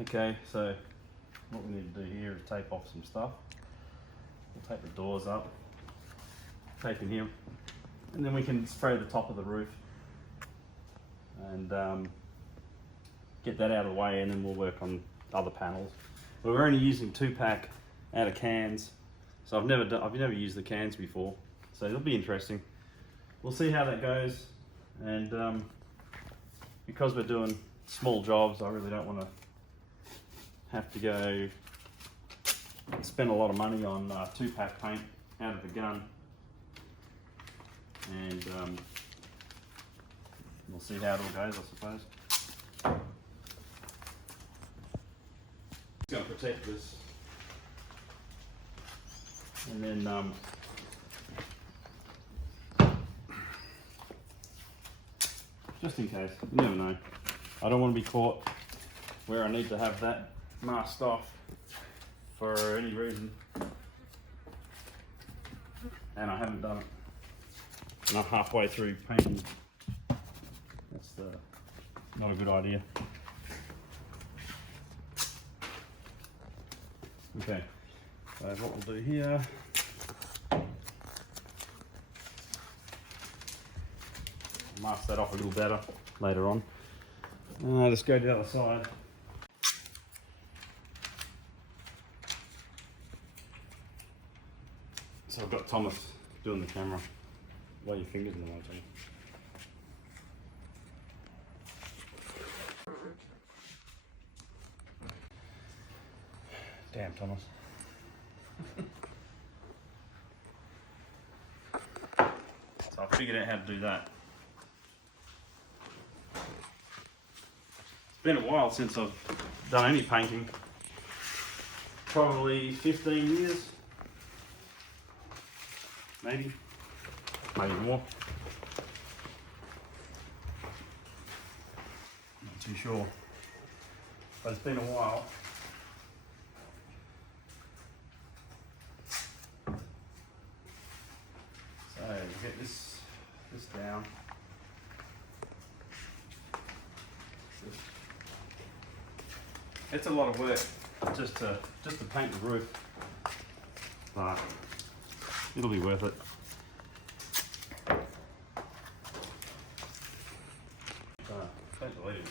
Okay, so what we need to do here is tape off some stuff. We'll tape the doors up, tape in here, and then we can spray the top of the roof and get that out of the way, and then we'll work on other panels. But we're only using 2-pack out of cans, so I've never used the cans before, so it'll be interesting. We'll see how that goes, and because we're doing small jobs, I really don't want to have to go spend a lot of money on 2-pack paint out of the gun, and we'll see how it all goes, I suppose. It's going to protect this, and then just in case, you never know. I don't want to be caught where I need to have that masked off for any reason, and I haven't done it, and I'm halfway through painting. That's not a good idea. Okay, so what we'll do here, mask that off a little better later on. Let's go to the other side. So I've got Thomas doing the camera. Lay your fingers in the way, Thomas. Damn, Thomas. So I figured out how to do that. It's been a while since I've done any painting. Probably 15 years. Maybe more. Not too sure. But it's been a while. So get this down. It's a lot of work just to paint the roof, but it'll be worth it. Don't delete it.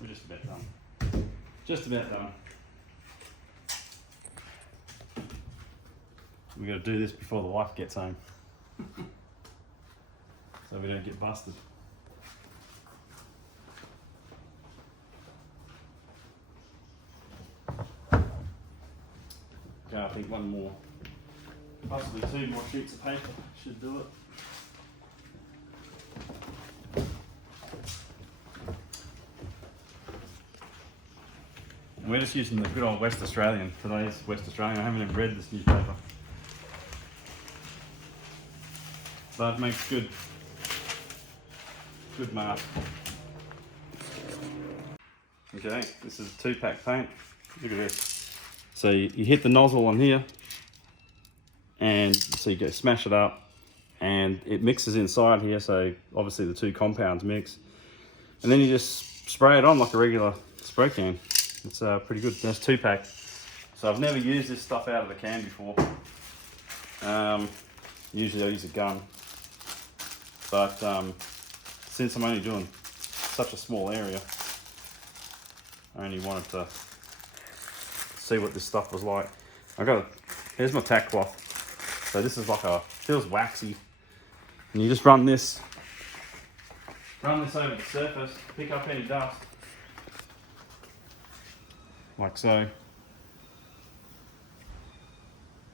We're just about done. Just about done. We got to do this before the wife gets home, so we don't get busted. Okay, I think one more, possibly 2 more sheets of paper should do it. And we're just using the good old West Australian. Today's West Australian. I haven't even read this newspaper. But it makes good mask. Okay, this is 2-pack paint. Look at this. So you hit the nozzle on here, and so you go smash it up, and it mixes inside here. So obviously the 2 compounds mix, and then you just spray it on like a regular spray can. It's pretty good. That's 2-pack. So I've never used this stuff out of the can before. Usually I use a gun. But since I'm only doing such a small area, I only wanted to see what this stuff was like. Here's my tack cloth. So this is feels waxy. And you just run this over the surface, pick up any dust. Like so.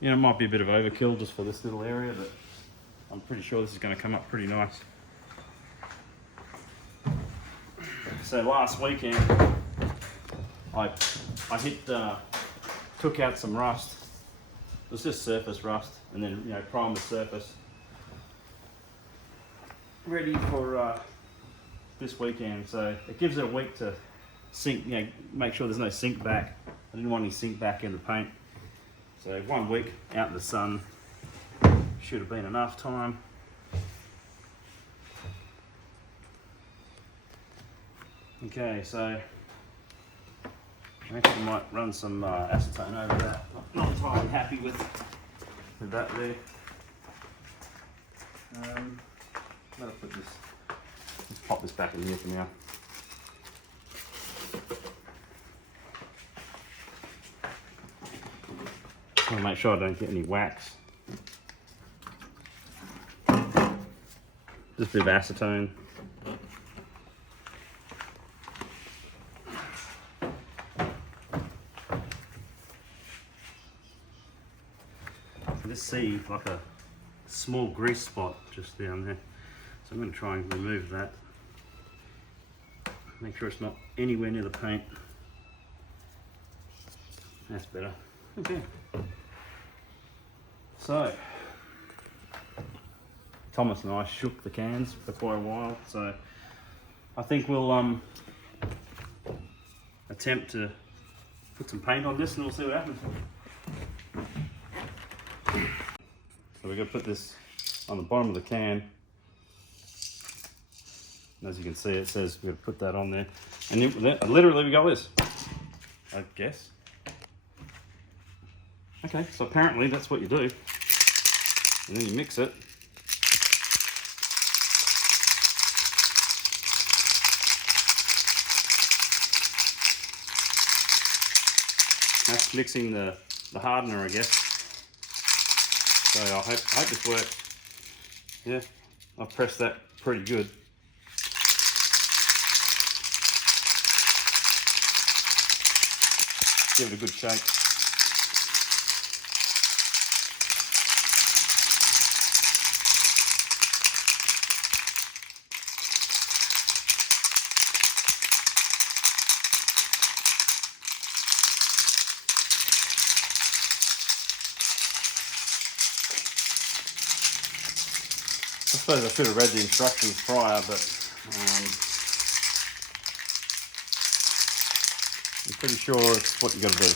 You know, it might be a bit of overkill just for this little area, but I'm pretty sure this is going to come up pretty nice. So last weekend, I took out some rust. It was just surface rust, and then primed the surface, ready for this weekend. So it gives it a week to sink. Make sure there's no sink back. I didn't want any sink back in the paint. So 1 week out in the sun Should have been enough time. Okay, so I actually might run some acetone over that. Not entirely happy with that there. Let's pop this back in here for now. I want to make sure I don't get any wax. Just a bit of acetone. I just see like a small grease spot just down there. So I'm going to try and remove that. Make sure it's not anywhere near the paint. That's better. Okay. So, Thomas and I shook the cans for quite a while, so I think we'll attempt to put some paint on this and we'll see what happens. So we're going to put this on the bottom of the can. And as you can see, it says we're going to put that on there. And literally we got this, I guess. Okay, so apparently that's what you do. And then you mix it. That's mixing the hardener, I guess. So I hope this works. Yeah, I've pressed that pretty good. Give it a good shake. I suppose I should have read the instructions prior, but I'm pretty sure it's what you got to do.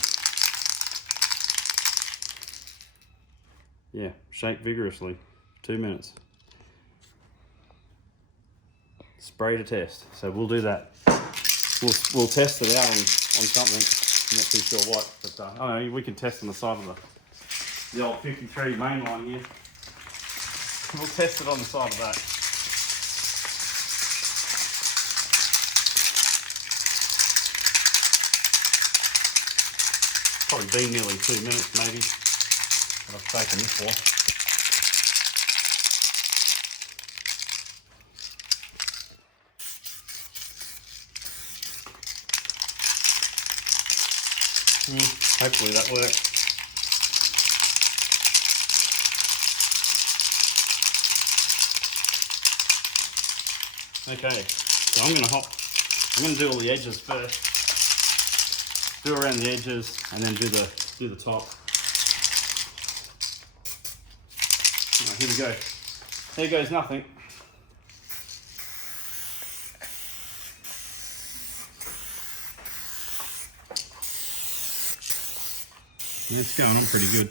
Yeah, shake vigorously, 2 minutes. Spray to test. So we'll do that. We'll test it out on something. I'm not too sure what, but I don't know, we can test on the side of the old 53 main line here. We'll test it on the side of that. Probably been nearly 2 minutes maybe that I've taken this for. Hopefully that works. Okay, so I'm going to do all the edges first. Do around the edges and then do the top. Alright, here we go. There goes nothing. It's going on pretty good.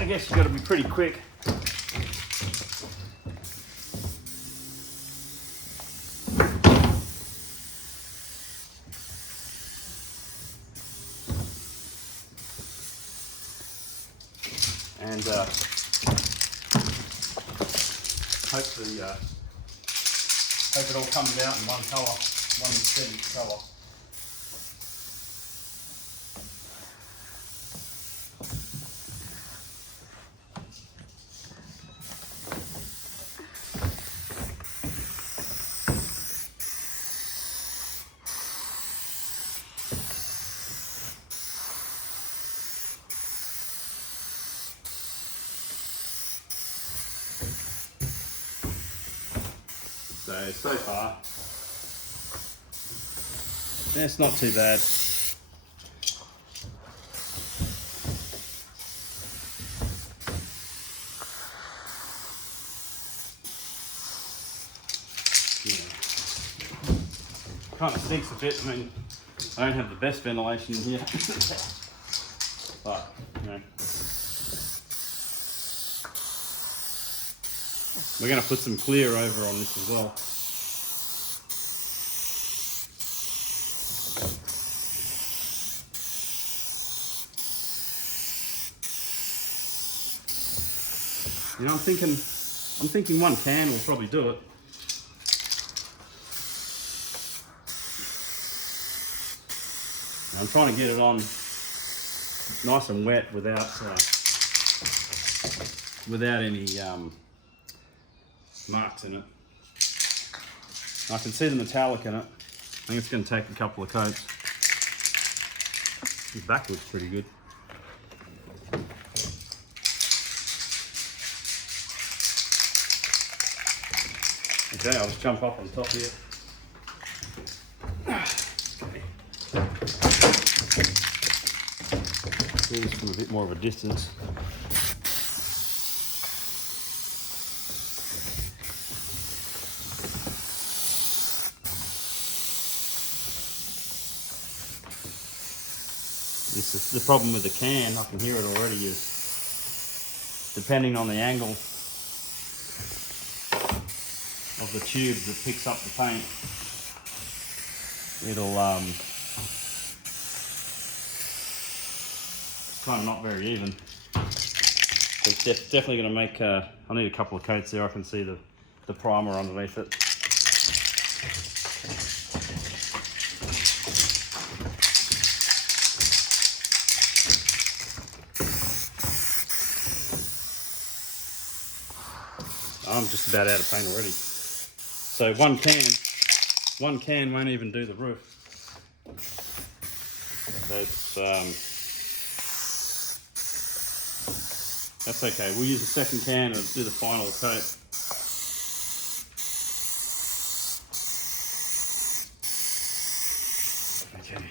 I guess you've got to be pretty quick. And hope it all comes out in one colour, one steady colour. So far, it's not too bad. Yeah. Kind of stinks a bit. I mean, I don't have the best ventilation in here. But, you know, we're going to put some clear over on this as well. You know, I'm thinking one can will probably do it. I'm trying to get it on nice and wet without any marks in it. I can see the metallic in it. I think it's going to take a couple of coats. The back looks pretty good. Okay, I'll just jump up on top here. Okay. See this from a bit more of a distance. This is the problem with the can, I can hear it already, is depending on the angle of the tube that picks up the paint, it'll it's kind of not very even. So it's definitely going to make I need a couple of coats there. I can see the primer underneath it. I'm just about out of paint already. So one can won't even do the roof. So it's, that's okay. We'll use the second can to do the final coat. Okay.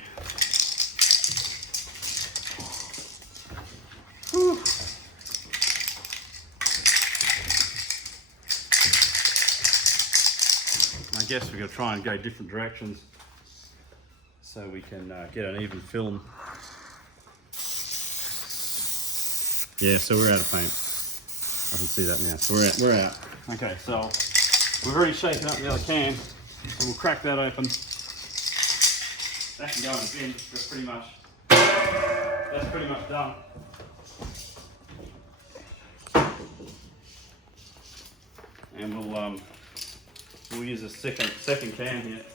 Whew. I guess we're going to try and go different directions so we can get an even film. Yeah, so we're out of paint. I can see that now. So we're out. Okay, so we've already shaken up the other can. So we'll crack that open. That can go in the bin. That's pretty much done. And we'll use a second can here.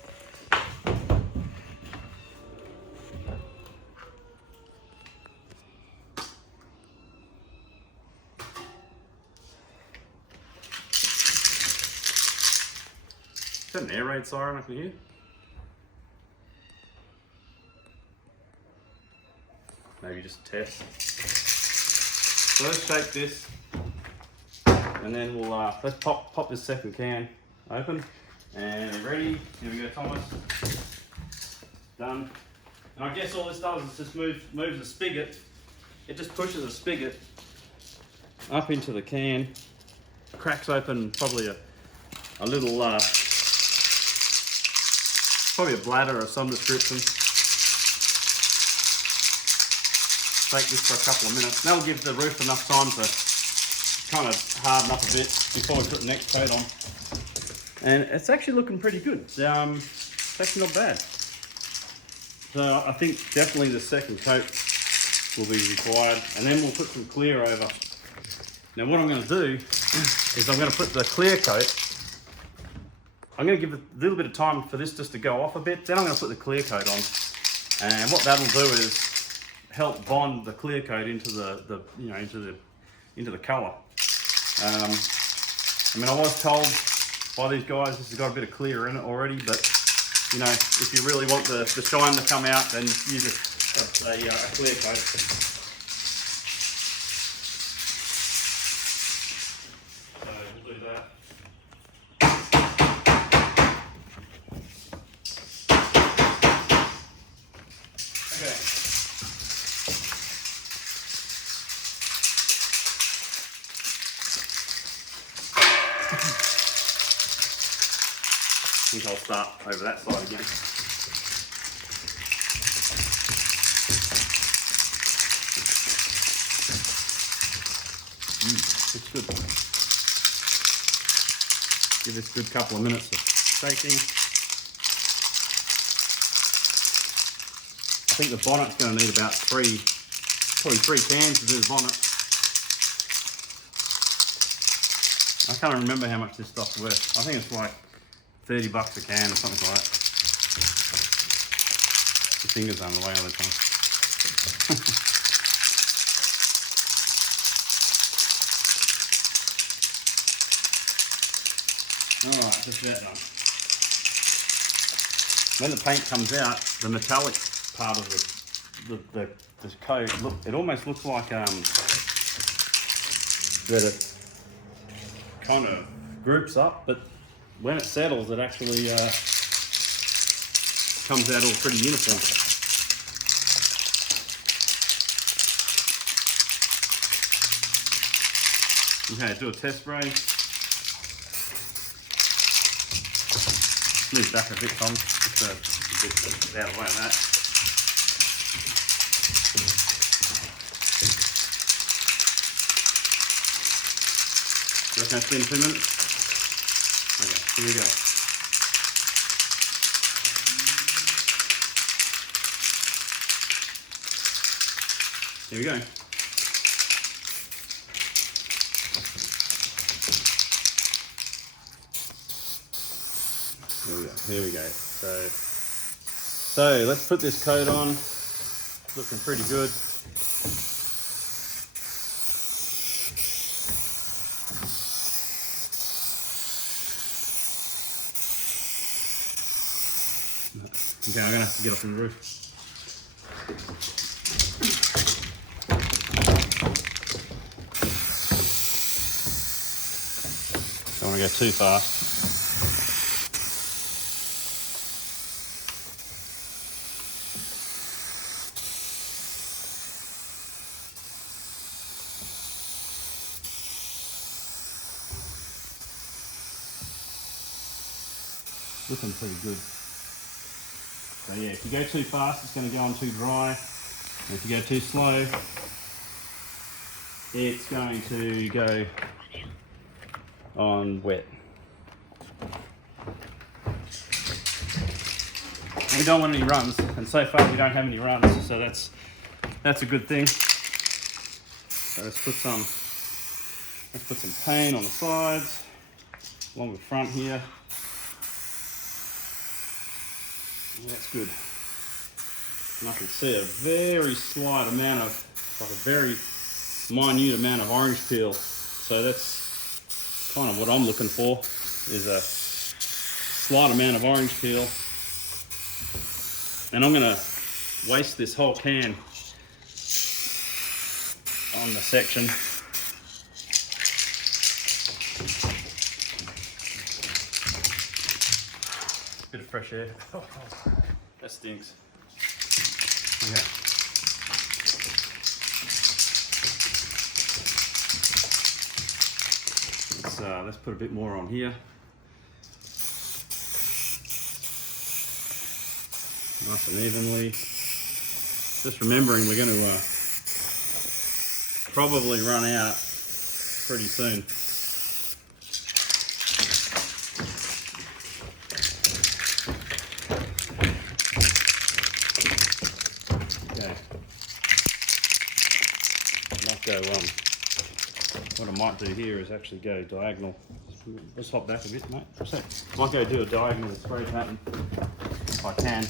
Is that an air raid siren I can hear? Maybe just test. So let's shake this, and then we'll let's pop this second can open. And ready? Here we go, Thomas. Done. And I guess all this does is just moves the spigot. It just pushes the spigot up into the can, cracks open probably a little, probably a bladder of some description. Bake this for a couple of minutes. That'll give the roof enough time to kind of harden up a bit before we put the next coat on. And it's actually looking pretty good. It's actually not bad. So I think definitely the second coat will be required, and then we'll put some clear over. Now what I'm going to do is I'm going to put the clear coat, I'm going to give a little bit of time for this just to go off a bit, then I'm going to put the clear coat on. And what that'll do is help bond the clear coat into the colour. I mean, I was told by these guys this has got a bit of clear in it already, but you know, if you really want the shine to come out, then use a clear coat. So we'll do that. Okay. I think I'll start over that side again. It's good. Give this a good couple of minutes of shaking. I think the bonnet's going to need about probably 3 cans to do the bonnet. I can't remember how much this stuff's worth. I think it's like 30 bucks a can or something like that. The fingers are in the way all the time. Alright, just about done. When the paint comes out, the metallic part of the coat, look, it almost looks like that it kind of groups up, but when it settles, it actually comes out all pretty uniform. Okay, do a test spray. Move back a bit, Tom, just a bit out of the way of that. You reckon that's been 2 minutes? Okay, here we go. Here we go. Here we go. So let's put this coat on. Looking pretty good. Okay, I'm gonna have to get up on the roof. Don't want to go too fast. Looking pretty good. So yeah, if you go too fast, it's going to go on too dry. And if you go too slow, it's going to go on wet. And we don't want any runs, and so far we don't have any runs, so that's a good thing. So let's put some paint on the sides, along the front here. That's good. And I can see a very slight amount of, like a very minute amount of orange peel. So that's kind of what I'm looking for, is a slight amount of orange peel. And I'm gonna waste this whole can on the section. Bit of fresh air. Oh, that stinks. Okay. Let's put a bit more on here. Nice and evenly. Just remembering we're going to probably run out pretty soon. What I might do here is actually go diagonal. Let's hop back a bit, mate, for a sec. Might go do a diagonal spray pattern if I can.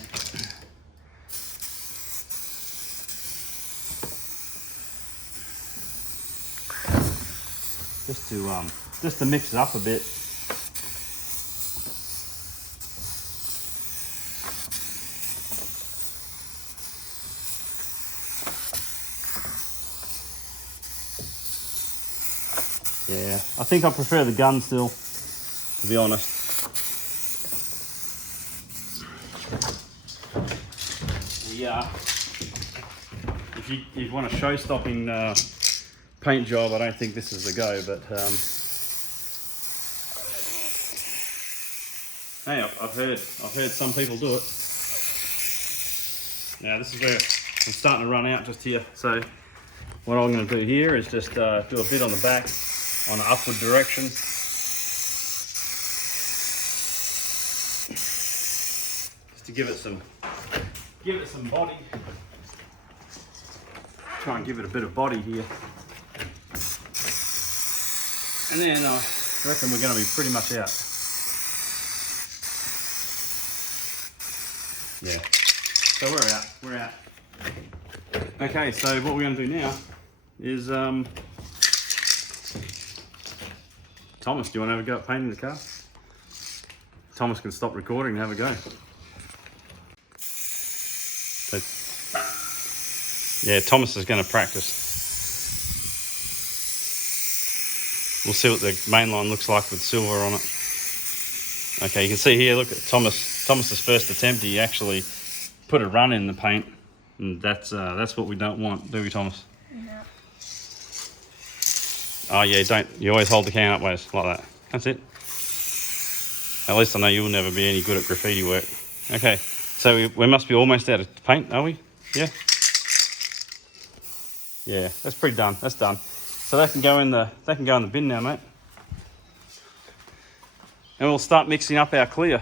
Just to mix it up a bit. Yeah, I think I prefer the gun still, to be honest. Yeah, if you want a show-stopping paint job, I don't think this is the go, but hey, I've heard some people do it. Now this is where I'm starting to run out just here, so what I'm going to do here is just do a bit on the back on an upward direction. Just to give it some body. Try and give it a bit of body here. And then I reckon we're going to be pretty much out. Yeah. So we're out. Okay, so what we're going to do now is, Thomas, do you want to have a go at painting the car? Thomas can stop recording and have a go. So, yeah, Thomas is going to practice. We'll see what the main line looks like with silver on it. Okay, you can see here, look at Thomas's first attempt, he actually put a run in the paint, and that's what we don't want, do we, Thomas? No. Oh yeah, you always hold the can up ways like that. That's it. At least I know you'll never be any good at graffiti work. Okay, so we must be almost out of paint, are we? Yeah. Yeah, that's pretty done. That's done. So that can go in the bin now, mate. And we'll start mixing up our clear.